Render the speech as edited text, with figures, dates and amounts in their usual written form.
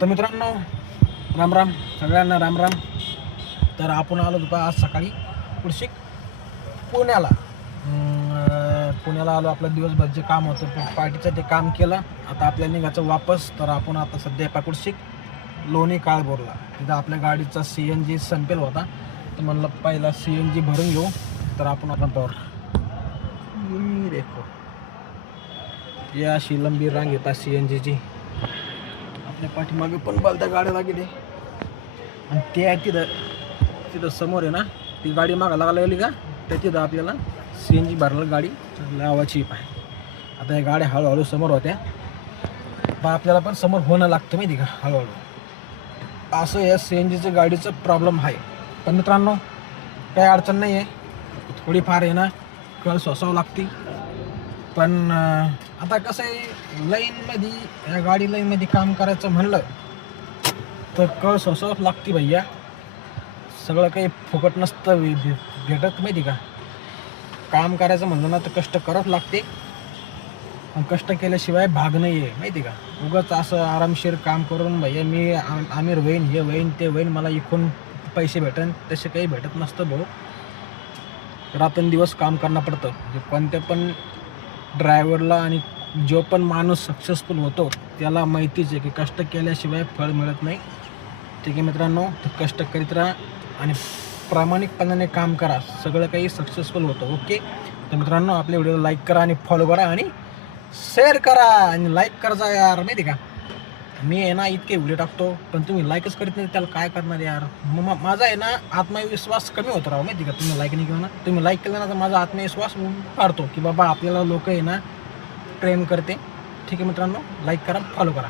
तर मित्रांनो, राम राम सगळ्यांना, राम राम. तर आपण आलो होतो आज सकाळी पुढशी पुण्याला. पुण्याला आलो. आपलं दिवसभर जे काम होतं पार्टीचं ते काम केलं. आता आपल्या निघायचं वापस. तर आपण आता सध्या पाकुडशिक लोणी काळभोरला, तिथं आपल्या गाडीचा CNG संपेल होता. तर म्हणलं पहिला CNG भरून घेऊ. तर आपण आता पावर देखो या अशी लंबी रांग येतात CNGची. आपल्या पाठीमागे पण बलत्या गाड्या लागेल आणि ते आहे तिथं समोर आहे ना, ती गाडी मागा लागली का त्या तिथं आपल्याला CNG भरायला गाडी लावायची पाहिजे. आता या गाड्या हळूहळू समोर होत्या, पण आपल्याला पण समोर होणं लागतं माहिती का हळूहळू. असं या CNGच्या गाडीचं प्रॉब्लेम आहे. पण मित्रांनो, काही अडचण नाही आहे. थोडीफार आहे ना कळ सोसावं लागते. पण आता कसं आहे, लाईनमध्ये या गाडी लाईनमध्ये काम करायचं म्हणलं तर कळ सोसावंच लागते भैया. सगळं काही फुकट नसतं भेटत माहिती का. काम करायचं म्हणलं ना तर कष्ट करावंच लागते. पण कष्ट केल्याशिवाय भाग नाही आहे माहिती का. उगाच असं आरामशीर काम करून भैया मी आमिर होईन, हे होईन, ते होईन, मला इकून पैसे भेटेन, तसे काही भेटत नसतं भाऊ. रात्रंदिवस काम करणं पडतं. कोणत्या पण ड्रायव्हरला आणि जो पण माणूस सक्सेसफुल होतो त्याला माहितीच आहे की कष्ट केल्याशिवाय फळ मिळत नाही. ठीक आहे मित्रांनो, तर कष्ट करीत राहा आणि प्रामाणिकपणाने काम करा, सगळं काही सक्सेसफुल होतं. ओके. तर मित्रांनो, आपल्या व्हिडिओला लाईक करा आणि फॉलो करा आणि शेअर करा आणि लाईक करा यार. माहिती का, मी आहे ना इतके व्हिडिओ टाकतो पण तुम्ही लाईकच करीत नाही, त्याला काय करणार यार. माझा आहे ना आत्मविश्वास कमी होत राहा माहिती का. तुम्ही लाईक नाही केलं ना, तुम्ही लाईक केलं ना तर माझा आत्मविश्वास वाढतो की बाबा आपल्याला लोक आहे ना प्रेम करते. ठीक आहे मित्रांनो, लाईक करा, फॉलो करा.